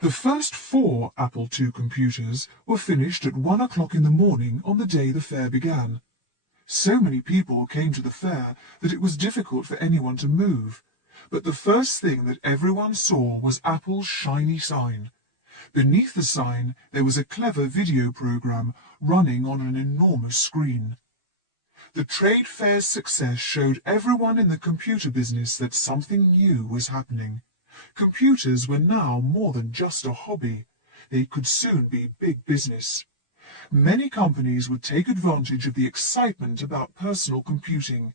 The first 4 Apple II computers were finished at 1 o'clock in the morning on the day the fair began. So many people came to the fair that it was difficult for anyone to move, but the first thing that everyone saw was Apple's shiny sign. Beneath the sign there was a clever video program running on an enormous screen. The trade fair's success showed everyone in the computer business that something new was happening. Computers were now more than just a hobby. They could soon be big business. Many companies would take advantage of the excitement about personal computing,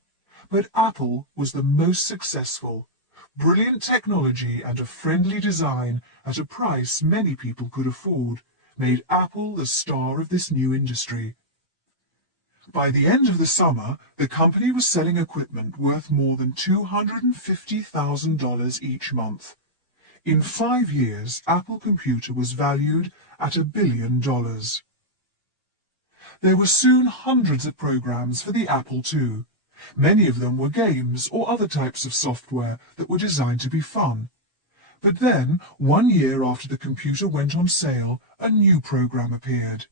but Apple was the most successful. Brilliant technology and a friendly design at a price many people could afford made Apple the star of this new industry. By the end of the summer, the company was selling equipment worth more than $250,000 each month. In 5 years, Apple Computer was valued at $1 billion. There were soon hundreds of programs for the Apple II. Many of them were games or other types of software that were designed to be fun. But then, 1 year after the computer went on sale, a new program appeared.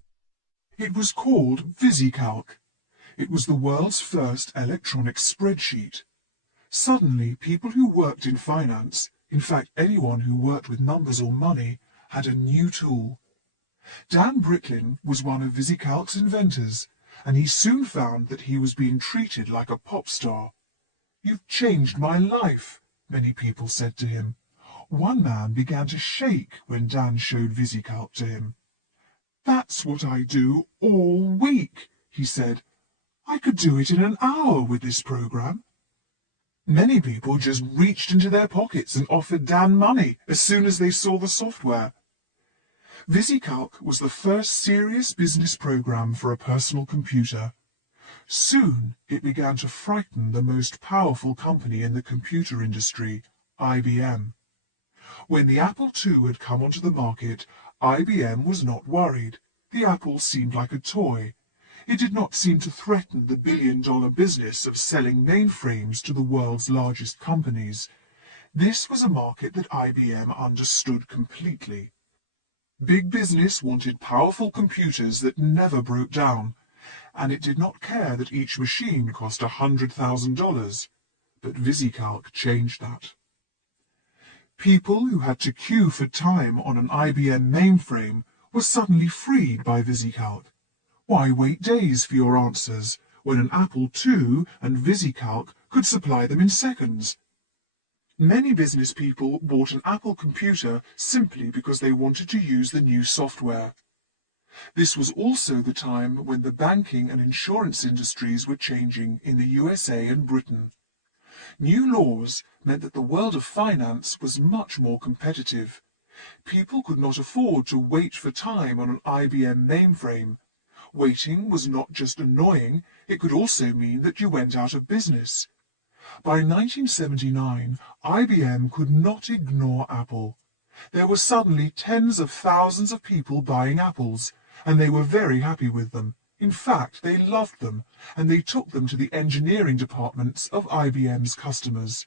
It was called VisiCalc. It was the world's first electronic spreadsheet. Suddenly, people who worked in finance, in fact anyone who worked with numbers or money, had a new tool. Dan Bricklin was one of VisiCalc's inventors, and he soon found that he was being treated like a pop star. "You've changed my life," many people said to him. One man began to shake when Dan showed VisiCalc to him. "That's what I do all week," he said. "I could do it in an hour with this program." Many people just reached into their pockets and offered Dan money as soon as they saw the software. VisiCalc was the first serious business program for a personal computer. Soon it began to frighten the most powerful company in the computer industry, IBM. When the Apple II had come onto the market, IBM was not worried. The Apple seemed like a toy. It did not seem to threaten the billion-dollar business of selling mainframes to the world's largest companies. This was a market that IBM understood completely. Big business wanted powerful computers that never broke down, and it did not care that each machine cost $100,000. But VisiCalc changed that. People who had to queue for time on an IBM mainframe were suddenly freed by VisiCalc. Why wait days for your answers when an Apple II and VisiCalc could supply them in seconds? Many business people bought an Apple computer simply because they wanted to use the new software. This was also the time when the banking and insurance industries were changing in the USA and Britain. New laws meant that the world of finance was much more competitive. People could not afford to wait for time on an IBM mainframe. Waiting was not just annoying, it could also mean that you went out of business. By 1979, IBM could not ignore Apple. There were suddenly tens of thousands of people buying Apples, and they were very happy with them. In fact, they loved them, and they took them to the engineering departments of IBM's customers.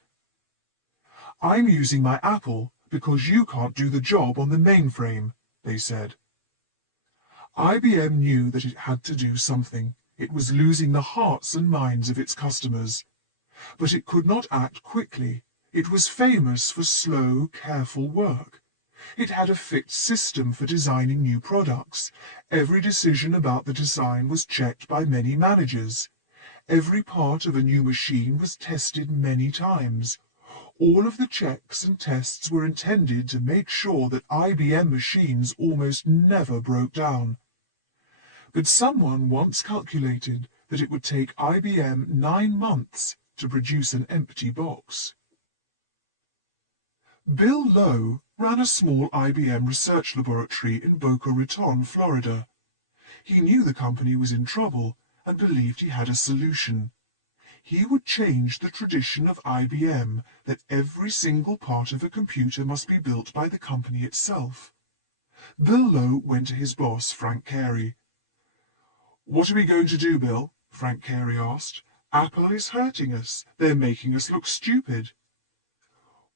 "I'm using my Apple because you can't do the job on the mainframe," they said. IBM knew that it had to do something. It was losing the hearts and minds of its customers. But it could not act quickly. It was famous for slow, careful work. It had a fixed system for designing new products. Every decision about the design was checked by many managers. Every part of a new machine was tested many times. All of the checks and tests were intended to make sure that IBM machines almost never broke down. But someone once calculated that it would take IBM 9 months to produce an empty box. Bill Lowe ran a small IBM research laboratory in Boca Raton, Florida. He knew the company was in trouble and believed he had a solution. He would change the tradition of IBM that every single part of a computer must be built by the company itself. Bill Lowe went to his boss, Frank Carey. "What are we going to do, Bill?" Frank Carey asked. "Apple is hurting us. They're making us look stupid."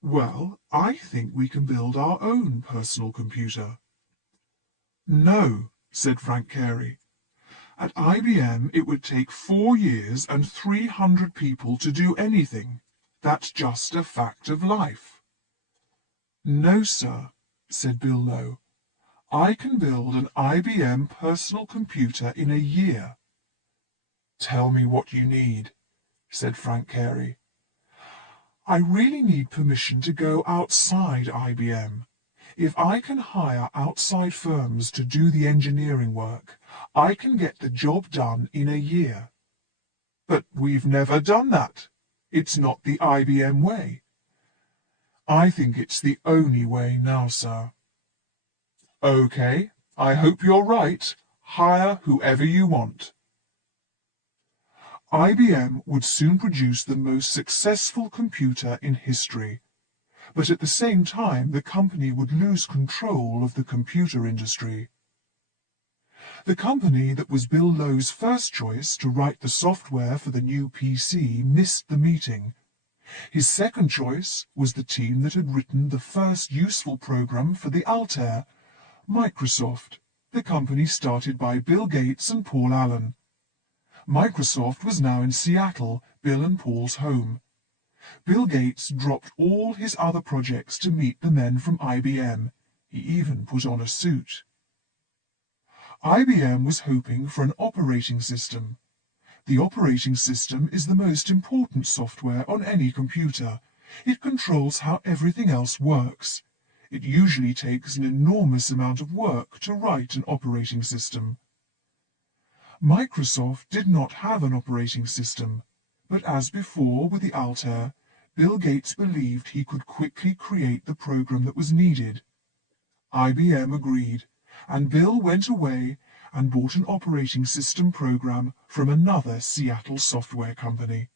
Well, I think we can build our own personal computer. No, said Frank Carey. At IBM, it would take 4 years and 300 people to do anything. That's just a fact of life. No, sir, said Bill Lowe. I can build an IBM personal computer in a year. Tell me what you need, said Frank Carey. I really need permission to go outside IBM. If I can hire outside firms to do the engineering work, I can get the job done in a year. But we've never done that. It's not the IBM way. I think it's the only way now, sir. Okay, I hope you're right. Hire whoever you want. IBM would soon produce the most successful computer in history. But at the same time, the company would lose control of the computer industry. The company that was Bill Lowe's first choice to write the software for the new PC missed the meeting. His second choice was the team that had written the first useful program for the Altair, Microsoft, the company started by Bill Gates and Paul Allen. Microsoft was now in Seattle, Bill and Paul's home. Bill Gates dropped all his other projects to meet the men from IBM. He even put on a suit. IBM was hoping for an operating system. The operating system is the most important software on any computer. It controls how everything else works. It usually takes an enormous amount of work to write an operating system. Microsoft did not have an operating system, but as before with the Altair, Bill Gates believed he could quickly create the program that was needed. IBM agreed, and Bill went away and bought an operating system program from another Seattle software company.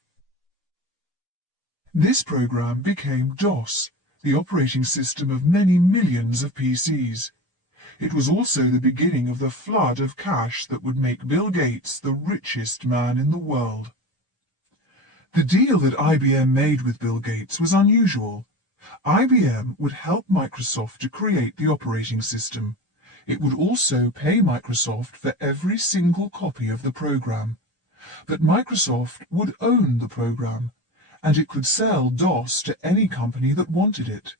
This program became DOS, the operating system of many millions of PCs. It was also the beginning of the flood of cash that would make Bill Gates the richest man in the world. The deal that IBM made with Bill Gates was unusual. IBM would help Microsoft to create the operating system. It would also pay Microsoft for every single copy of the program. But Microsoft would own the program, and it could sell DOS to any company that wanted it.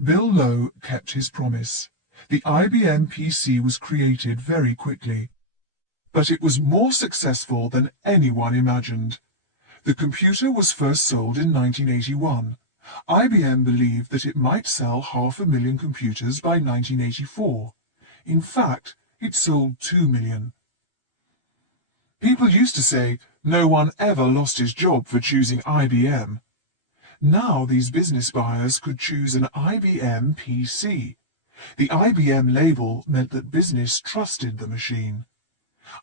Bill Lowe kept his promise. The IBM PC was created very quickly, but it was more successful than anyone imagined. The computer was first sold in 1981. IBM believed that it might sell 500,000 computers by 1984. In fact, it sold 2 million. People used to say no one ever lost his job for choosing IBM. Now these business buyers could choose an IBM PC. The IBM label meant that business trusted the machine.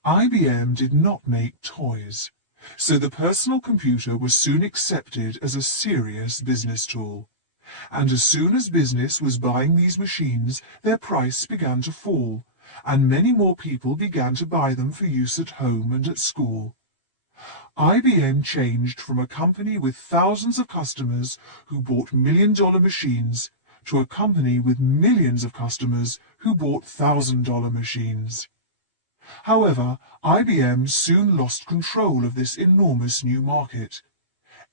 IBM did not make toys, so the personal computer was soon accepted as a serious business tool. And as soon as business was buying these machines, their price began to fall, and many more people began to buy them for use at home and at school. IBM changed from a company with thousands of customers who bought million-dollar machines to a company with millions of customers who bought $1,000 machines. However, IBM soon lost control of this enormous new market.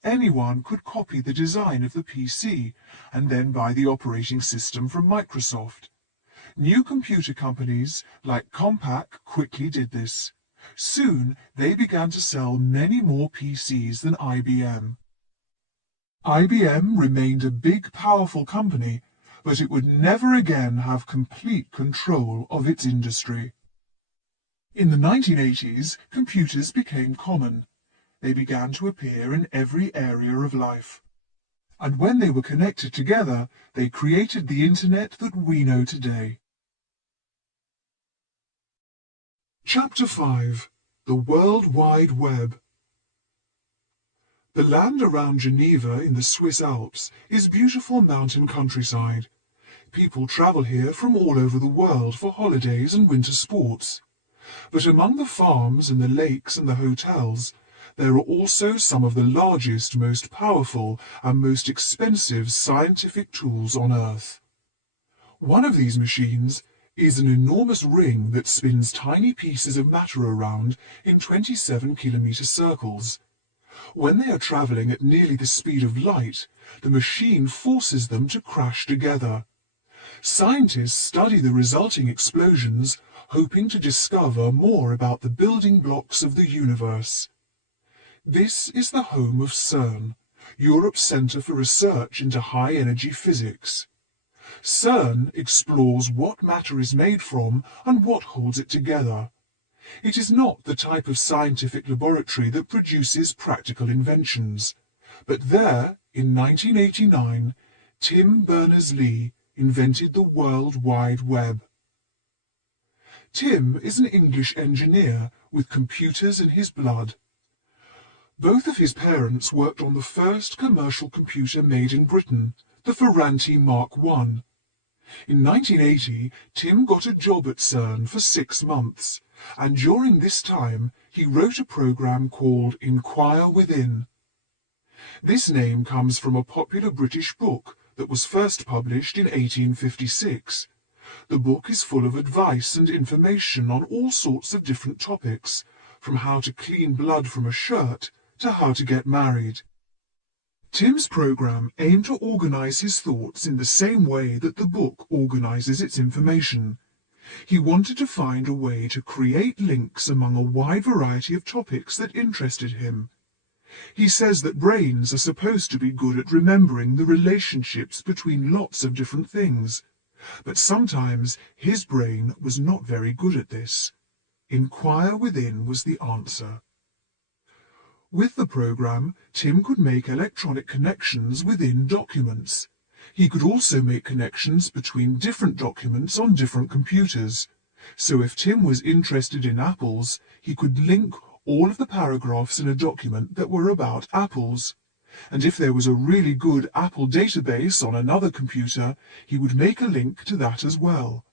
Anyone could copy the design of the PC and then buy the operating system from Microsoft. New computer companies like Compaq quickly did this. Soon they began to sell many more PCs than IBM. IBM remained a big, powerful company, but it would never again have complete control of its industry. In the 1980s, computers became common. They began to appear in every area of life. And when they were connected together, they created the Internet that we know today. Chapter 5. The World Wide Web. The land around Geneva in the Swiss Alps is beautiful mountain countryside. People travel here from all over the world for holidays and winter sports. But among the farms and the lakes and the hotels, There are also some of the largest, most powerful, and most expensive scientific tools on Earth. One of these machines is an enormous ring that spins tiny pieces of matter around in 27-kilometer circles. When they are traveling at nearly the speed of light, the machine forces them to crash together. Scientists study the resulting explosions, hoping to discover more about the building blocks of the universe. This is the home of CERN, Europe's Centre for Research into High-Energy Physics. CERN explores what matter is made from and what holds it together. It is not the type of scientific laboratory that produces practical inventions. But there, in 1989, Tim Berners-Lee invented the World Wide Web. Tim is an English engineer with computers in his blood. Both of his parents worked on the first commercial computer made in Britain, the Ferranti Mark I. In 1980, Tim got a job at CERN for 6 months, and during this time he wrote a program called Inquire Within. This name comes from a popular British book that was first published in 1856. The book is full of advice and information on all sorts of different topics, from how to clean blood from a shirt to how to get married. Tim's program aimed to organize his thoughts in the same way that the book organizes its information. He wanted to find a way to create links among a wide variety of topics that interested him. He says that brains are supposed to be good at remembering the relationships between lots of different things, but sometimes his brain was not very good at this. Inquire Within was the answer. With the program, Tim could make electronic connections within documents. He could also make connections between different documents on different computers. So if Tim was interested in apples, he could link all of the paragraphs in a document that were about apples. And if there was a really good Apple database on another computer, he would make a link to that as well.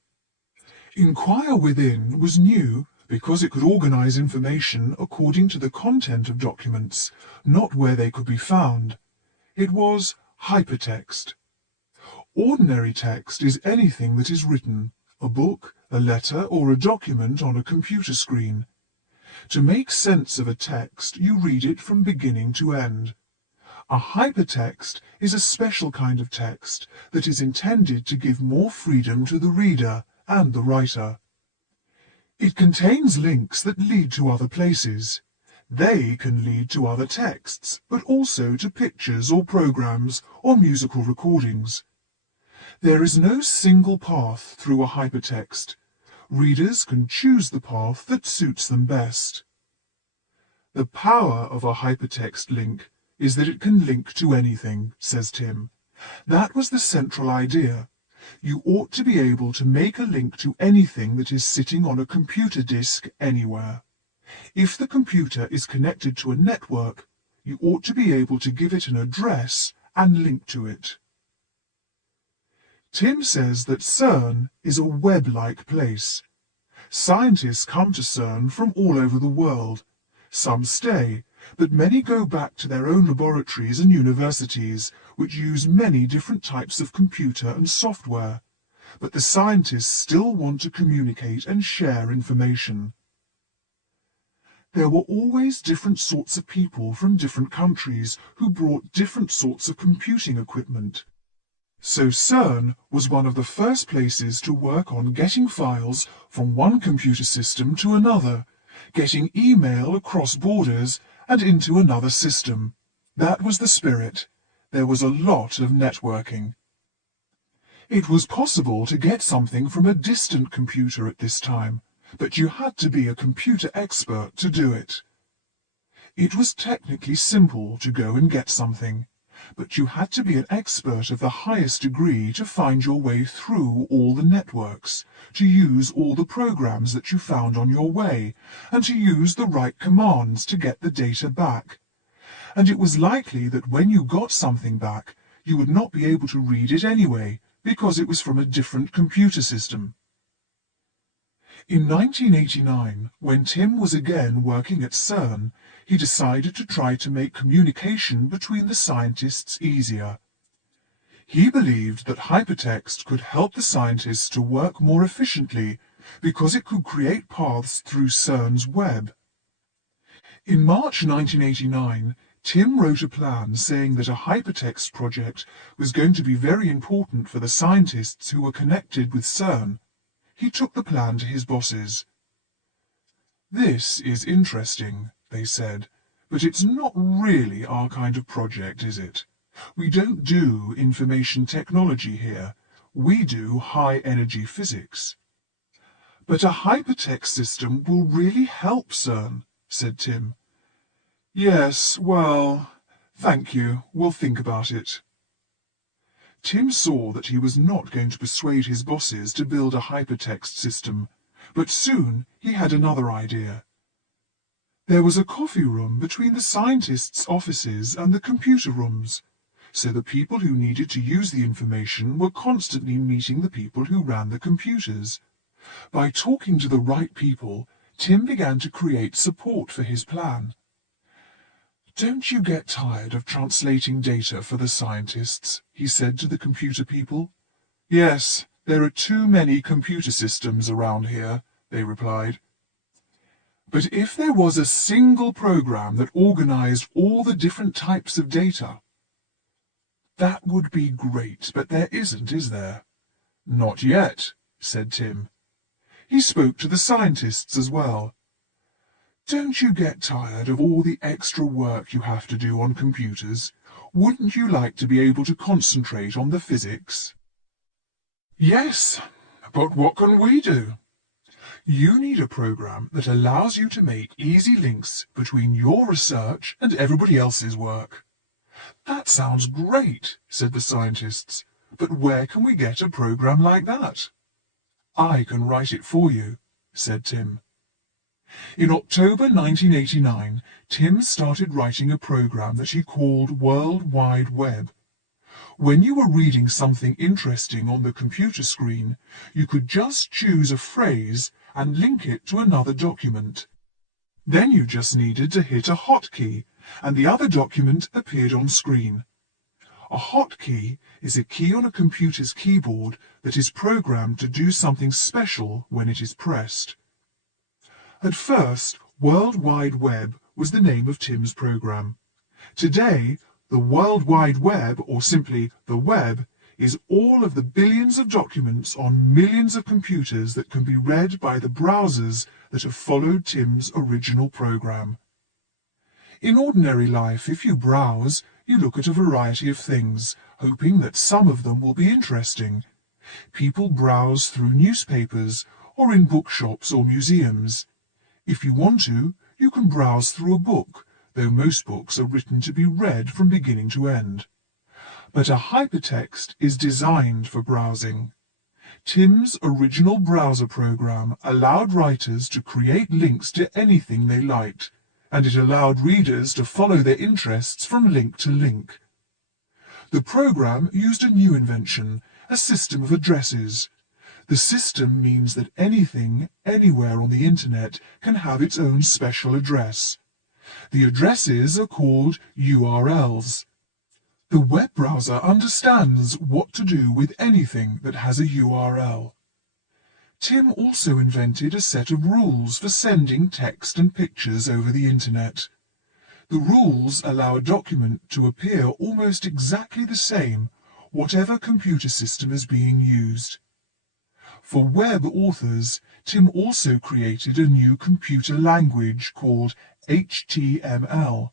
Inquire Within was new because it could organize information according to the content of documents, not where they could be found. It was hypertext. Ordinary text is anything that is written, a book, a letter, or a document on a computer screen. To make sense of a text, you read it from beginning to end. A hypertext is a special kind of text that is intended to give more freedom to the reader and the writer. It contains links that lead to other places. They can lead to other texts, but also to pictures or programs or musical recordings. There is no single path through a hypertext. Readers can choose the path that suits them best. The power of a hypertext link is that it can link to anything, says Tim. That was the central idea. You ought to be able to make a link to anything that is sitting on a computer disk anywhere. If the computer is connected to a network, you ought to be able to give it an address and link to it. Tim says that CERN is a web-like place. Scientists come to CERN from all over the world. Some stay, but many go back to their own laboratories and universities, which use many different types of computer and software. But the scientists still want to communicate and share information. There were always different sorts of people from different countries who brought different sorts of computing equipment. So CERN was one of the first places to work on getting files from one computer system to another, getting email across borders and into another system. That was the spirit. There was a lot of networking. It was possible to get something from a distant computer at this time, but you had to be a computer expert to do it. It was technically simple to go and get something, but you had to be an expert of the highest degree to find your way through all the networks, to use all the programs that you found on your way, and to use the right commands to get the data back. And it was likely that when you got something back, you would not be able to read it anyway, because it was from a different computer system. In 1989, when Tim was again working at CERN, he decided to try to make communication between the scientists easier. He believed that hypertext could help the scientists to work more efficiently because it could create paths through CERN's web. In March 1989, Tim wrote a plan saying that a hypertext project was going to be very important for the scientists who were connected with CERN. He took the plan to his bosses. "This is interesting," they said, "but it's not really our kind of project, is it? We don't do information technology here. We do high-energy physics." "But a hypertext system will really help CERN," said Tim. "Yes, well, thank you. We'll think about it." Tim saw that he was not going to persuade his bosses to build a hypertext system, but soon he had another idea. There was a coffee room between the scientists' offices and the computer rooms, so the people who needed to use the information were constantly meeting the people who ran the computers. By talking to the right people, Tim began to create support for his plan. "Don't you get tired of translating data for the scientists?" he said to the computer people. "Yes, there are too many computer systems around here," they replied. "But if there was a single program that organized all the different types of data." "That would be great, but there isn't, is there?" "Not yet," said Tim. He spoke to the scientists as well. "Don't you get tired of all the extra work you have to do on computers? Wouldn't you like to be able to concentrate on the physics?" "Yes, but what can we do?" "You need a program that allows you to make easy links between your research and everybody else's work." "That sounds great," said the scientists, "but where can we get a program like that?" "I can write it for you," said Tim. In October 1989, Tim started writing a program that he called World Wide Web. When you were reading something interesting on the computer screen, you could just choose a phrase and link it to another document. Then you just needed to hit a hotkey, and the other document appeared on screen. A hotkey is a key on a computer's keyboard that is programmed to do something special when it is pressed. At first, World Wide Web was the name of Tim's program. Today, the World Wide Web, or simply the web, is all of the billions of documents on millions of computers that can be read by the browsers that have followed Tim's original program. In ordinary life, if you browse, you look at a variety of things, hoping that some of them will be interesting. People browse through newspapers or in bookshops or museums. If you want to, you can browse through a book, though most books are written to be read from beginning to end. But a hypertext is designed for browsing. Tim's original browser program allowed writers to create links to anything they liked, and it allowed readers to follow their interests from link to link. The program used a new invention, a system of addresses. The system means that anything, anywhere on the internet, can have its own special address. The addresses are called URLs. The web browser understands what to do with anything that has a URL. Tim also invented a set of rules for sending text and pictures over the internet. The rules allow a document to appear almost exactly the same, whatever computer system is being used. For web authors, Tim also created a new computer language called HTML.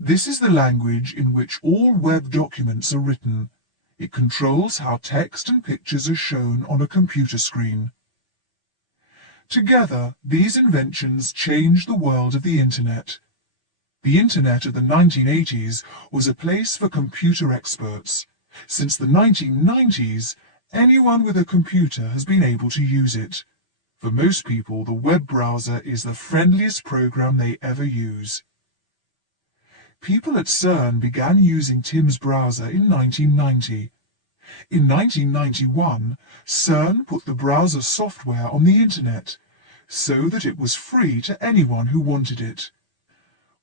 This is the language in which all web documents are written. It controls how text and pictures are shown on a computer screen. Together, these inventions changed the world of the Internet. The Internet of the 1980s was a place for computer experts. Since the 1990s, anyone with a computer has been able to use it. For most people, the web browser is the friendliest program they ever use. People at CERN began using Tim's browser in 1990. In 1991, CERN put the browser software on the Internet, so that it was free to anyone who wanted it.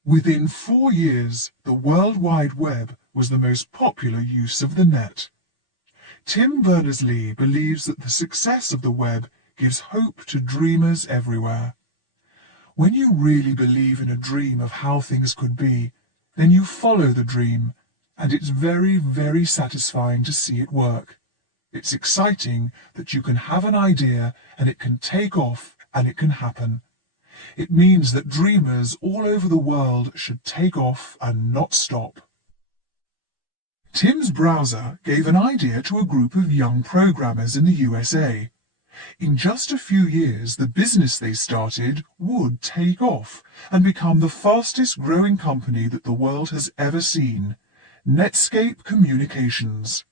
Within 4 years, the World Wide Web was the most popular use of the net. Tim Berners-Lee believes that the success of the web gives hope to dreamers everywhere. When you really believe in a dream of how things could be, then you follow the dream, and it's very, very satisfying to see it work. It's exciting that you can have an idea and it can take off and it can happen. It means that dreamers all over the world should take off and not stop. Tim's browser gave an idea to a group of young programmers in the USA. In just a few years, the business they started would take off and become the fastest growing company that the world has ever seen, Netscape Communications.